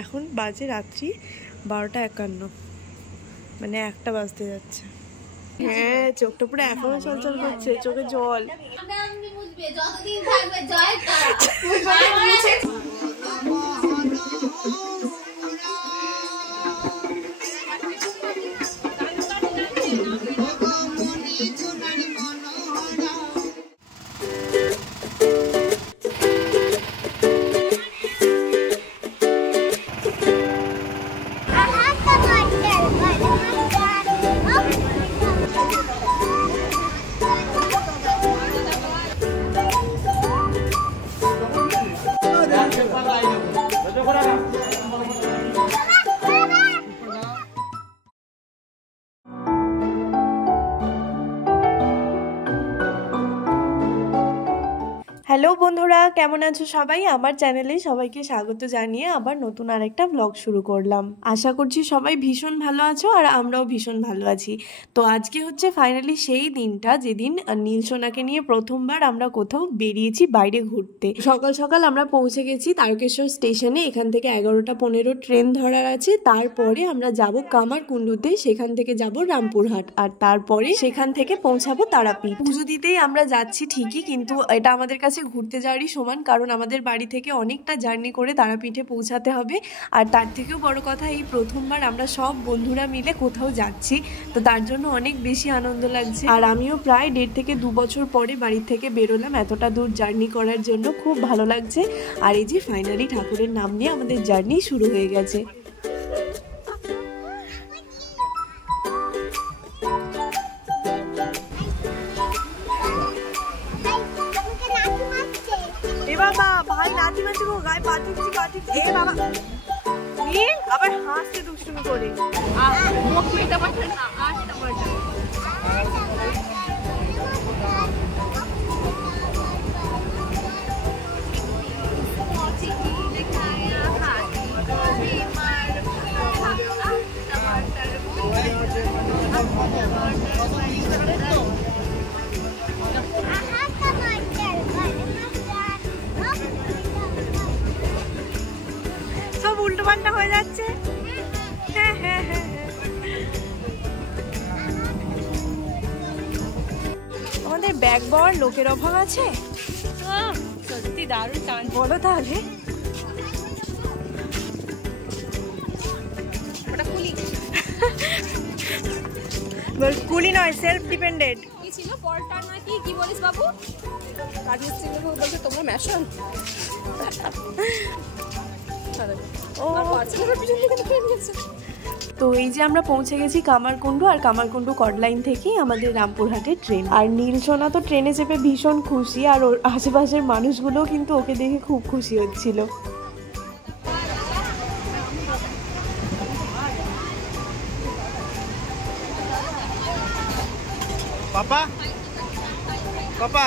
এখন বাজে রাত্রি 12:51, মানে 1টা বাজতে যাচ্ছে। হ্যাঁ, চোখটা পুরো এখনো চলচল করছে, চোখে জল। হ্যালো বন্ধুরা, কেমন আছো সবাই? আমার চ্যানেলে সবাইকে স্বাগত জানিয়ে আবার নতুন আরেকটা ব্লগ শুরু করলাম। আশা করছি সবাই ভীষণ ভালো আছো আর আমরাও ভীষণ ভালো আছি। তো আজকে হচ্ছে ফাইনালি সেই দিনটা যেদিন নীল সোনাকে নিয়ে প্রথমবার আমরা কোথাও বেরিয়েছি বাইরে ঘুরতে। সকাল সকাল আমরা পৌঁছে গেছি তারকেশ্বর স্টেশনে। এখান থেকে 11:15 ট্রেন ধরার আছে। তারপরে আমরা যাব কামারকুণ্ডুতে, সেখান থেকে যাব রামপুরহাট, আর তারপরে সেখান থেকে পৌঁছাবো তারাপীঠ। পুজো দিতেই আমরা যাচ্ছি ঠিকই, কিন্তু এটা আমাদের কাছে ঘুরতে যাওয়ারই সমান, কারণ আমাদের বাড়ি থেকে অনেকটা জার্নি করে তারাপীঠে পৌঁছাতে হবে। আর তার থেকেও বড় কথা, এই প্রথমবার আমরা সব বন্ধুরা মিলে কোথাও যাচ্ছি, তো তার জন্য অনেক বেশি আনন্দ লাগছে। আর আমিও প্রায় 1.5 থেকে 2 বছর পরে বাড়ি থেকে বেরোলাম এতটা দূর জার্নি করার জন্য, খুব ভালো লাগছে। আর এই যে ফাইনালি ঠাকুরের নাম নিয়ে আমাদের জার্নি শুরু হয়ে গেছে। বাবা ভাই লাঠি মারছে গো, গায়ে পা টিপছি। এ বাবা নীল আবার হাসছে দুষ্টুমি করে। মুখ মেটা পাচ্ছে না, আসটা মারছে। সব উল্টো পাল্টা হয়ে যাচ্ছে। হ্যাঁ হ্যাঁ হ্যাঁ হ্যাঁ, আমাদের ব্যাগ বওয়ার লোকের অভাব আছে। সত্যি দারুণ টান, বলো তাহলে। কুলি নয়, সেলফ ডিপেন্ডেন্ট। কি ছিল পরটা না কি বলিস বাবু? রাজমিস্ত্রি বলছে তোমরা ম্যাশন। তো এই যে আমরা পৌঁছে গেছি কামারকুণ্ডু, আর কামারকুণ্ডু কডলাইন থেকেই আমাদের রামপুরহাটের ট্রেন। আর নীল সোনা তো ট্রেনে চেপে ভীষণ খুশি, আর ওর আশেপাশের মানুষগুলোও কিন্তু ওকে দেখে খুব খুশি হচ্ছিল। পাপা পাপা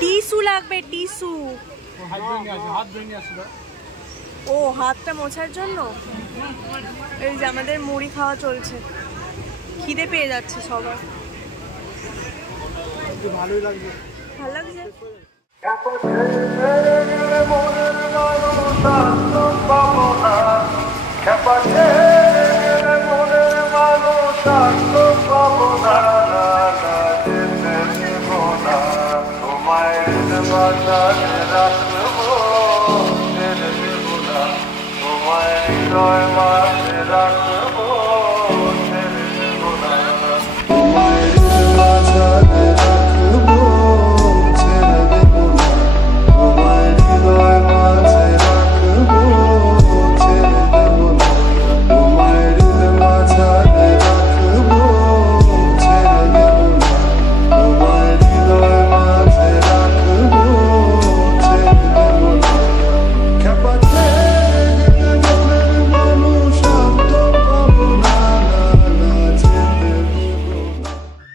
টিস্যু লাগবে, টিস্যু। ও হাতটা মোছার জন্য। এই যে আমাদের মুড়ি খাওয়া চলছে, খিদে পেয়ে যাচ্ছে সবার। ভালোই লাগছে। ভালো লাগছে।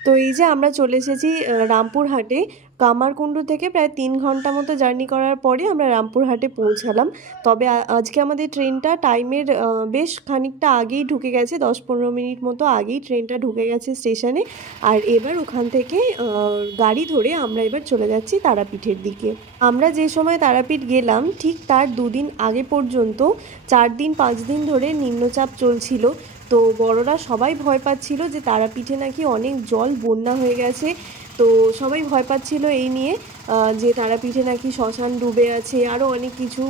তো এই যে আমরা চলে এসেছি রামপুরহাটে। কামারকুণ্ডু থেকে প্রায় 3 ঘন্টা মতো জার্নি করার পরে আমরা রামপুরহাটে পৌঁছালাম। তবে আজকে আমাদের ট্রেনটা টাইমের বেশ খানিকটা আগেই ঢুকে গেছে, 10-15 মিনিট মতো আগেই ট্রেনটা ঢুকে গেছে স্টেশনে। আর এবার ওখান থেকে গাড়ি ধরে আমরা এবার চলে যাচ্ছি তারাপীঠের দিকে। আমরা যে সময় তারাপীঠ গেলাম ঠিক তার 2 দিন আগে পর্যন্ত 4 দিন 5 দিন ধরে নিম্নচাপ চলছিল। তো বড়রা সবাই ভয় পাচ্ছিল যে তারাপীঠে নাকি অনেক জল বন্যা হয়ে গেছে। তো সবাই ভয় পাচ্ছিল এই নিয়ে যে তারাপীঠে নাকি শ্মশান ডুবে আছে, আরও অনেক কিছু,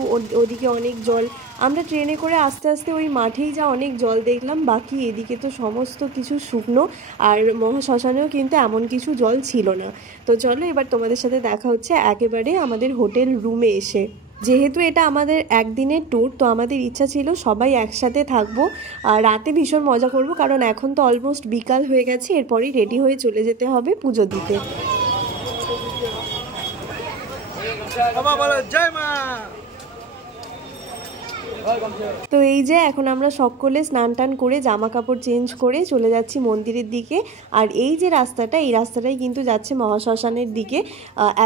ওদিকে অনেক জল। আমরা ট্রেনে করে আস্তে আস্তে ওই মাঠেই যা অনেক জল দেখলাম, বাকি এদিকে তো সমস্ত কিছু শুকনো, আর মহাশ্মশানেও কিন্তু এমন কিছু জল ছিল না। তো চলো এবার তোমাদের সাথে দেখা হচ্ছে একেবারে আমাদের হোটেল রুমে এসে। যেহেতু এটা আমাদের একদিনের ট্যুর, তো আমাদের ইচ্ছা ছিল সবাই একসাথে থাকবো আর রাতে ভীষণ মজা করব, কারণ এখন তো অলমোস্ট বিকাল হয়ে গেছে, এরপরেই রেডি হয়ে চলে যেতে হবে পুজো দিতে। জয় মা। তো এই যে এখন আমরা সকলে স্নান টান করে জামা কাপড় চেঞ্জ করে চলে যাচ্ছি মন্দিরের দিকে। আর এই যে রাস্তাটা, এই রাস্তাটাই কিন্তু যাচ্ছে মহাশ্মশানের দিকে।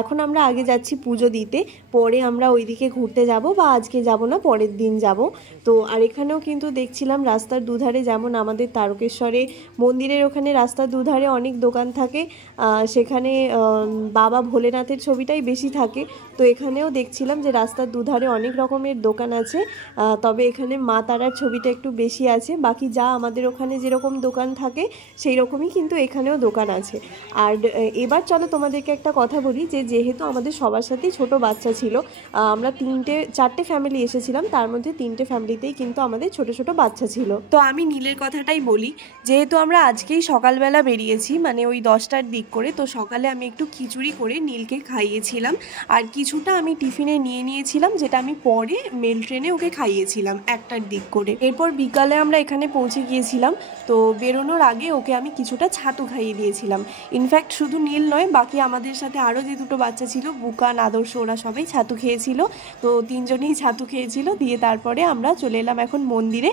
এখন আমরা আগে যাচ্ছি পুজো দিতে, পরে আমরা ওই দিকে ঘুরতে যাব, বা আজকে যাব না, পরের দিন যাব। তো আর এখানেও কিন্তু দেখছিলাম রাস্তার দুধারে, যেমন আমাদের তারকেশ্বরে মন্দিরের ওখানে রাস্তার দুধারে অনেক দোকান থাকে, সেখানে বাবা ভোলেনাথের ছবিটাই বেশি থাকে। তো এখানেও দেখছিলাম যে রাস্তার দুধারে অনেক রকমের দোকান আছে, তবে এখানে মা তারার ছবিটা একটু বেশি আছে। বাকি যা আমাদের ওখানে যেরকম দোকান থাকে সেই রকমই কিন্তু এখানেও দোকান আছে। আর এবার চলো তোমাদেরকে একটা কথা বলি, যে যেহেতু আমাদের সবার সাথেই ছোট বাচ্চা ছিল, আমরা 4টে ফ্যামিলি এসেছিলাম, তার মধ্যে 3টে ফ্যামিলিতেই কিন্তু আমাদের ছোট ছোট বাচ্চা ছিল। তো আমি নীলের কথাটাই বলি, যেহেতু আমরা আজকেই সকালবেলা বেরিয়েছি, মানে ওই 10টার দিক করে, তো সকালে আমি একটু খিচুড়ি করে নীলকে খাইয়েছিলাম, আর কিছুটা আমি টিফিনে নিয়ে নিয়েছিলাম, যেটা আমি পরে মেল ট্রেনে ওকে খাইয়েছিলাম 1টার দিক করে। এরপর বিকালে আমরা এখানে পৌঁছে গিয়েছিলাম, তো বেরোনোর আগে ওকে আমি কিছুটা ছাতু খাইয়ে দিয়েছিলাম। ইনফ্যাক্ট শুধু নীল নয়, বাকি আমাদের সাথে আরও যে 2টো বাচ্চা ছিল, বুকান, আদর্শ, ওরা সবাই ছাতু খেয়েছিল। তো 3জনেই ছাতু খেয়েছিল। দিয়ে তারপরে আমরা চলে এলাম এখন মন্দিরে।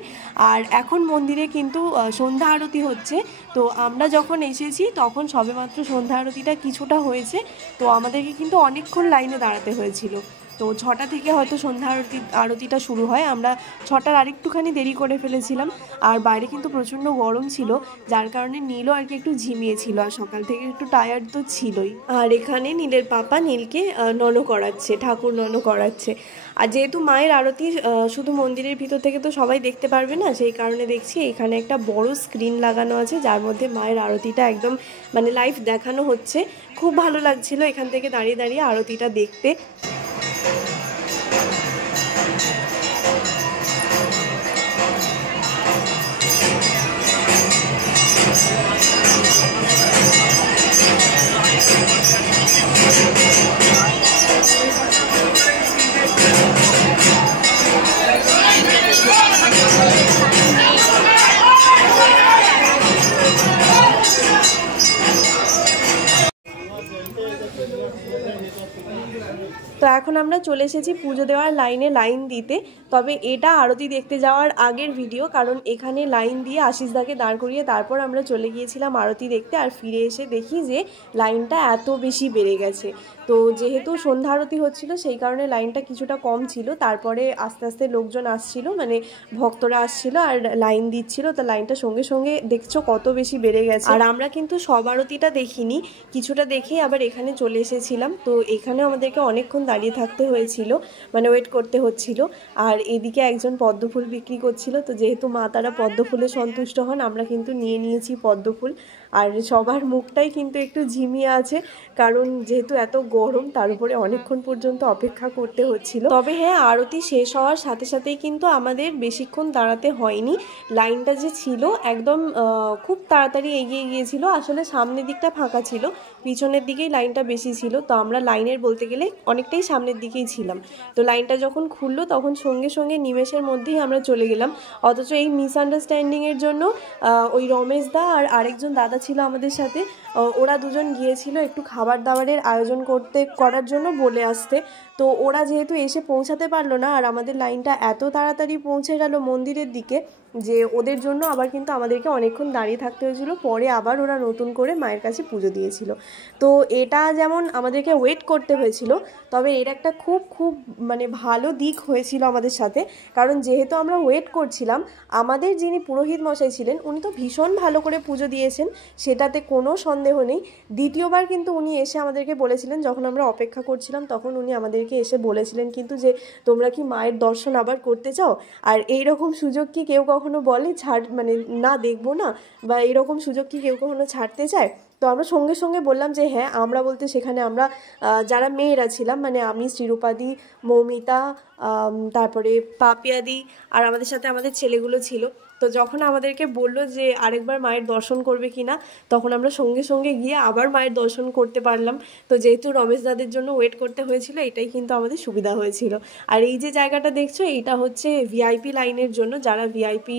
আর এখন মন্দিরে কিন্তু সন্ধ্যা আরতি হচ্ছে। তো আমরা যখন এসেছি তখন সবেমাত্র সন্ধ্যা আরতিটা কিছুটা হয়েছে, তো আমাদেরকে কিন্তু অনেকক্ষণ লাইনে দাঁড়াতে হয়েছিল। তো 6টা থেকে হয়তো সন্ধ্যা আরতিটা শুরু হয়, আমরা 6টার আরেকটুখানি দেরি করে ফেলেছিলাম। আর বাইরে কিন্তু প্রচণ্ড গরম ছিল, যার কারণে নীলও আর কি একটু ঝিমিয়েছিল, আর সকাল থেকে একটু টায়ার্ড তো ছিলই। আর এখানে নীলের পাপা নীলকে নন করাচ্ছে, ঠাকুর নন করাচ্ছে। আর যেহেতু মায়ের আরতি শুধু মন্দিরের ভিতর থেকে তো সবাই দেখতে পারবে না, সেই কারণে দেখছি এখানে একটা বড় স্ক্রিন লাগানো আছে, যার মধ্যে মায়ের আরতিটা একদম মানে লাইভ দেখানো হচ্ছে। খুব ভালো লাগছিল এখান থেকে দাঁড়িয়ে দাঁড়িয়ে আরতিটা দেখতে। তো এখন আমরা চলে এসেছি পুজো দেওয়ার লাইনে লাইন দিতে। তবে এটা আরতি দেখতে যাওয়ার আগের ভিডিও, কারণ এখানে লাইন দিয়ে আশিসদাকে দাঁড় করিয়ে তারপর আমরা চলে গিয়েছিলাম আরতি দেখতে। আর ফিরে এসে দেখি যে লাইনটা এত বেশি বেড়ে গেছে। তো যেহেতু সন্ধ্যা আরতি হচ্ছিল সেই কারণে লাইনটা কিছুটা কম ছিল। তারপরে আস্তে আস্তে লোকজন আসছিল, মানে ভক্তরা আসছিল আর লাইন দিচ্ছিল। তো লাইনটা সঙ্গে সঙ্গে দেখছো কত বেশি বেড়ে গেছে। আর আমরা কিন্তু সব আরতিটা দেখিনি, কিছুটা দেখেই আবার এখানে চলে এসেছিলাম। তো এখানেও আমাদেরকে অনেকক্ষণ দাঁড়িয়ে থাকতে হয়েছিল, মানে ওয়েট করতে হচ্ছিল। আর এদিকে একজন পদ্মফুল বিক্রি করছিল। তো যেহেতু মা তারা পদ্মফুলে সন্তুষ্ট হন, আমরা কিন্তু নিয়ে নিয়েছি পদ্মফুল। আর সবার মুখটাই কিন্তু একটু ঝিমিয়ে আছে, কারণ যেহেতু এত গরম তার উপরে অনেকক্ষণ পর্যন্ত অপেক্ষা করতে হচ্ছিল। তবে হ্যাঁ, আরতি শেষ হওয়ার সাথে সাথেই কিন্তু আমাদের বেশিক্ষণ দাঁড়াতে হয়নি। লাইনটা যে ছিল একদম খুব তাড়াতাড়ি এগিয়ে গিয়েছিল। আসলে সামনের দিকটা ফাঁকা ছিল, পিছনের দিকেই লাইনটা বেশি ছিল। তো আমরা লাইনের বলতে গেলে অনেকটাই সামনের দিকেই ছিলাম। তো লাইনটা যখন খুললো তখন সঙ্গে সঙ্গে নিমেষের মধ্যেই আমরা চলে গেলাম। অথচ এই মিসআন্ডারস্ট্যান্ডিংয়ের জন্য ওই রমেশ দা আর আরেকজন দাদা ছিল আমাদের সাথে, ওরা দুজন গিয়েছিল একটু খাবার দাবারের আয়োজন করার জন্য বলে আসতে। তো ওরা যেহেতু এসে পৌঁছাতে পারলো না, আর আমাদের লাইনটা এত তাড়াতাড়ি পৌঁছে গেল মন্দিরের দিকে যে ওদের জন্য আবার কিন্তু আমাদেরকে অনেকক্ষণ দাঁড়িয়ে থাকতে হয়েছিল। পরে আবার ওরা নতুন করে মায়ের কাছে পুজো দিয়েছিল। তো এটা যেমন আমাদেরকে ওয়েট করতে হয়েছিল, তবে এর একটা খুব মানে ভালো দিক হয়েছিল আমাদের সাথে। কারণ যেহেতু আমরা ওয়েট করছিলাম, আমাদের যিনি পুরোহিত মশাই ছিলেন উনি তো ভীষণ ভালো করে পুজো দিয়েছেন, সেটাতে কোনো সন্দেহ নেই। দ্বিতীয়বার কিন্তু উনি এসে আমাদেরকে বলেছিলেন, যখন আমরা অপেক্ষা করছিলাম তখন উনি আমাদেরকে এসে বলেছিলেন কিন্তু যে তোমরা কি মায়ের দর্শন আবার করতে চাও। আর এইরকম সুযোগ কি কেউ কখনো বলে মানে না দেখবো না, বা এইরকম সুযোগ কি কেউ কখনো ছাড়তে চায়? তো আমরা সঙ্গে সঙ্গে বললাম যে হ্যাঁ, আমরা বলতে সেখানে আমরা যারা মেয়েরা ছিলাম, মানে আমি, শ্রীরূপাদি, মৌমিতা, তারপরে পাপিয়াদি, আর আমাদের সাথে আমাদের ছেলেগুলো ছিল। তো যখন আমাদেরকে বললো যে আরেকবার মায়ের দর্শন করবে কিনা, তখন আমরা সঙ্গে সঙ্গে গিয়ে আবার মায়ের দর্শন করতে পারলাম। তো যেহেতু রমেশ দাদের জন্য ওয়েট করতে হয়েছিল, এটাই কিন্তু আমাদের সুবিধা হয়েছিল। আর এই যে জায়গাটা দেখছো, এইটা হচ্ছে ভিআইপি লাইনের জন্য। যারা ভিআইপি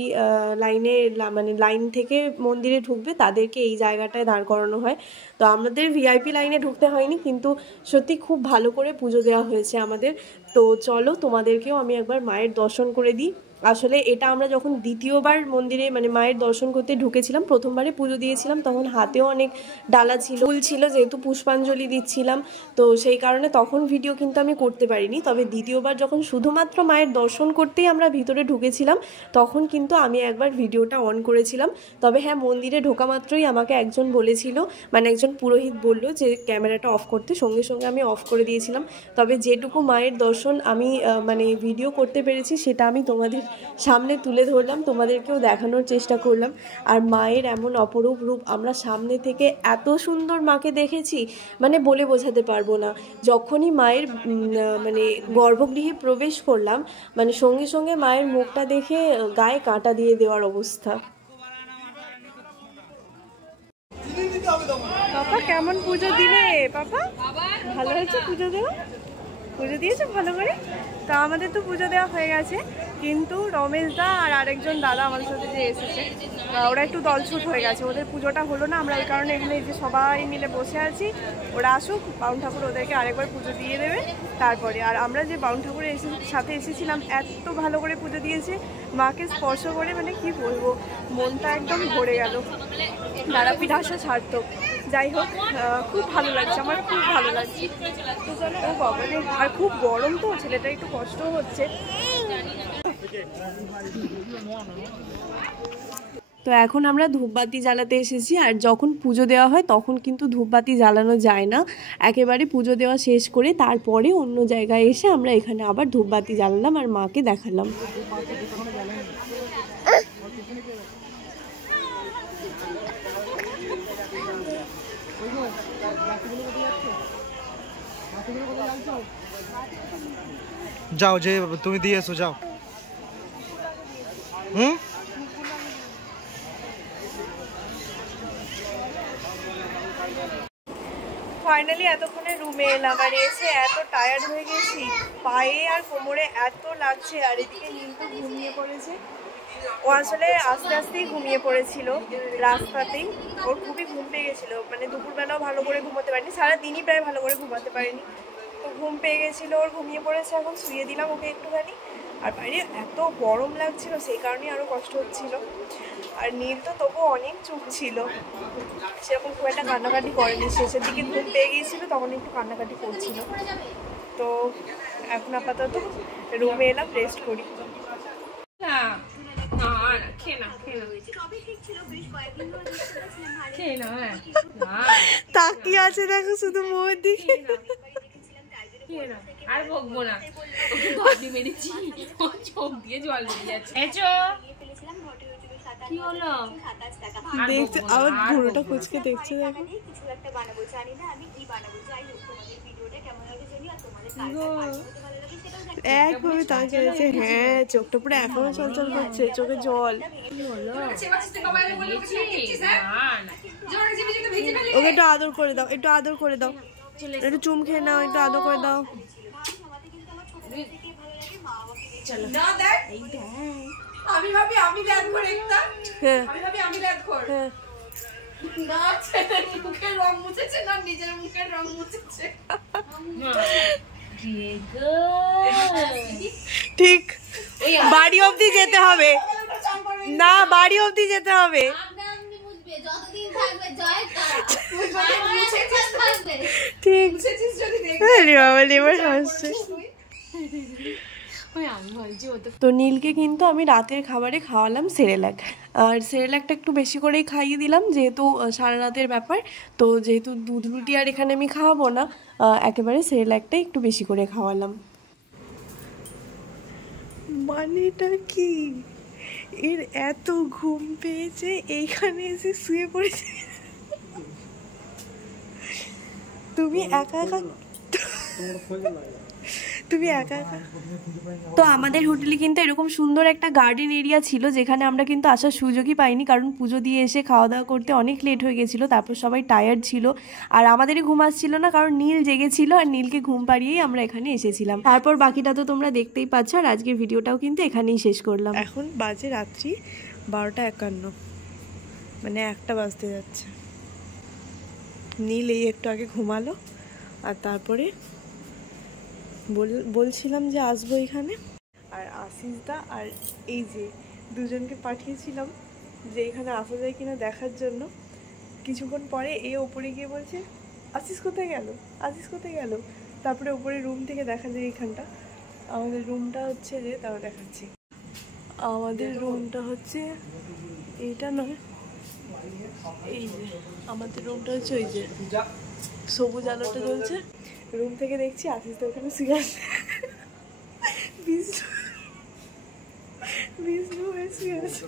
লাইনে মানে লাইন থেকে মন্দিরে ঢুকবে তাদেরকে এই জায়গাটায় দাঁড় করানো হয়। তো আমাদের ভিআইপি লাইনে ঢুকতে হয়নি, কিন্তু সত্যি খুব ভালো করে পুজো দেওয়া হয়েছে আমাদের। তো চলো তোমাদেরকেও আমি একবার মায়ের দর্শন করে দিই। আসলে এটা আমরা যখন দ্বিতীয়বার মন্দিরে মানে মায়ের দর্শন করতে ঢুকেছিলাম, প্রথমবারে পুজো দিয়েছিলাম তখন হাতেও অনেক ডালা ছিল, ফুল ছিল, যেহেতু পুষ্পাঞ্জলি দিচ্ছিলাম। তো সেই কারণে তখন ভিডিও কিন্তু আমি করতে পারিনি। তবে দ্বিতীয়বার যখন শুধুমাত্র মায়ের দর্শন করতেই আমরা ভিতরে ঢুকেছিলাম, তখন কিন্তু আমি একবার ভিডিওটা অন করেছিলাম। তবে হ্যাঁ, মন্দিরে ঢোকা মাত্রই আমাকে একজন বলেছিল, মানে একজন পুরোহিত বলল যে ক্যামেরাটা অফ করতে, সঙ্গে সঙ্গে আমি অফ করে দিয়েছিলাম। তবে যেটুকু মায়ের দর্শন আমি মানে ভিডিও করতে পেরেছি সেটা আমি তোমাদের সামনে তুলে ধরলাম, তোমাদেরকেও দেখানোর চেষ্টা করলাম। আর মায়ের এমন অপরূপ রূপ আমরা সামনে থেকে এত সুন্দর মাকে দেখেছি, মানে বলে বোঝাতে পারবো না। যখনই মায়ের মানে গর্ভগৃহে প্রবেশ করলাম, মানে সঙ্গে সঙ্গে মায়ের মুখটা দেখে গায়ে কাঁটা দিয়ে দেওয়ার অবস্থা। পাপা কেমন পুজো দিলে? পাপা ভালো হয়েছে পুজো দেওয়া? পুজো দিয়েছো ভালো করে? তা আমাদের তো পুজো দেওয়া হয়ে গেছে, কিন্তু রমেশ দা আর আরেকজন দাদা আমাদের সাথে যে এসেছে, ওরা একটু দলছুট হয়ে গেছে, ওদের পুজোটা হলো না। আমরা এই কারণে এখানে যে সবাই মিলে বসে আছি, ওরা আসুক, বাউন ঠাকুর ওদেরকে আরেকবার পুজো দিয়ে দেবে তারপরে। আর আমরা যে বাউন ঠাকুরের সাথে এসেছিলাম, এত ভালো করে পুজো দিয়েছে, মাকে স্পর্শ করে মানে কি বলবো, মনটা একদম ভরে গেল, তারাপীঠ আসা সার্থক। যাই হোক, খুব ভালো লাগছে, আমার খুব ভালো লাগছে। তো চলো, ও বাবা রে, আর খুব গরম তো, ছেলেটা একটু কষ্ট হচ্ছে। তো এখন আমরা ধূপবাতি জ্বালাতে এসেছি। আর যখন পুজো দেওয়া হয় তখন কিন্তু ধূপবাতি জ্বালানো যায় না, একেবারে পুজো দেওয়া শেষ করে তারপরে অন্য জায়গায় এসে আমরা এখানে আবার ধূপবাতি জ্বালালাম আর মাকে দেখালাম। যাও, যে তুমি দিয়ে এসো, যাও। ফাইনালি এতক্ষণে রুমে এলাম, আর এসে এত টায়ার্ড হয়ে গেছি, পায়ে আর কোমরে এত লাগছে। আর এদিকে নীলু ঘুমিয়ে পড়েছে, ও আসলে আস্তে আস্তেই ঘুমিয়ে পড়েছিল রাস্তাতেই। ওর খুবই ঘুম পেয়ে গেছিলো, মানে দুপুরবেলাও ভালো করে ঘুমোতে পারেনি, সারাদিনই প্রায় ভালো করে ঘুমাতে পারেনি। তো ঘুম পেয়ে গেছিলো ওর, ঘুমিয়ে পড়েছে, এখন শুয়ে দিলাম ওকে একটুখানি। আর বাইরে এত গরম লাগছিল সেই কারণেই আরও কষ্ট হচ্ছিল। আর নীল তো তবুও অনেক চুপ ছিল, সেরকম খুব একটা কান্নাকাটি করেনি। শেষের দিকে ঘুম পেয়ে গিয়েছিলো তখন একটু কান্নাকাটি করছিল। তো এখন আপাতত রুমে এলাম, রেস্ট করি। তাকিয়ে আছে দেখো শুধু মোয়ের দিকে। আর বকবো না, মেরেছি চোখ দিয়ে জল বেরিয়ে যাচ্ছে। কি হলো? দেখছে আবার বুড়োটা কুচকে দেখছে দেখো। একভাবে তাকিয়ে আছে, হ্যাঁ চোখটা পুরো এখনো চলচল করছে, চোখে জল। ওকে একটু আদর করে দাও, একটু আদর করে দাও, একটু চুম খেয়ে নাও, একটু আদর করে দাও। আমি ভাবি আমি ল্যাদ করে একটা, আমি ভাবি আমি ল্যাদ করে না, ছেলের মুখের রং মুছেছে না নিজের মুখের রং মুছেছে। ঠিক বাড়ি অবধি যেতে হবে না, বাড়ি অবধি যেতে হবে। ঠিক এবার হাসছে। তো নীলকে কিন্তু আমি রাতের খাবারে খাওয়ালাম সেরেলাক, আর সেরেলাকটা একটু বেশি করেই খাইয়ে দিলাম যেহেতু সারা রাতের ব্যাপার। তো যেহেতু দুধ রুটি আর এখানে আমি খাওয়াবো না, একেবারে সেরেলাকটা একটু বেশি করে খাওয়ালাম। মানেটা কি, এর এত ঘুম পেয়েছে এইখানে এসে শুয়ে পড়েছে। তুমি একা একা তো আমাদের হোটেলে কিন্তু এরকম সুন্দর একটা গার্ডেন এরিয়া ছিল যেখানে আমরা কিন্তু আসার সুযোগই পাইনি, কারণ পুজো দিয়ে এসে খাওয়া দাওয়া করতে অনেক লেট হয়ে গেছিলো। তারপর সবাই টায়ার্ড ছিল আর আমাদেরই ঘুম আসছিল না, কারণ নীল জেগেছিল আর নীলকে ঘুম পাড়িয়েই আমরা এখানে এসেছিলাম। তারপর বাকিটা তো তোমরা দেখতেই পাচ্ছ, আর আজকের ভিডিওটাও কিন্তু এখানেই শেষ করলাম। এখন বাজে রাত্রি 12:51, মানে 1টা বাজতে যাচ্ছে। নীল এই একটু আগে ঘুমালো, আর তারপরে বলছিলাম যে আসবো এখানে। আর আশিসদা আর এই যে দুজনকে পাঠিয়েছিলাম যে এখানে আসা যায় কিনা দেখার জন্য। কিছুক্ষণ পরে ওপরে গিয়ে বলছে আশিস কোথায় গেল, আশিস কোথায় গেল। তারপরে ওপরে রুম থেকে দেখা যায় এইখানটা আমাদের রুমটা হচ্ছে, যে তাও দেখাচ্ছি। আমাদের রুমটা হচ্ছে এইটা নয়, এই যে আমাদের রুমটা হচ্ছে ওই যে সবুজ আলোটা জ্বলছে। রুম থেকে দেখছি আশিস তো ওখানে শুয়ে আছে, বিষ্ণু হয়ে শুয়ে আছে।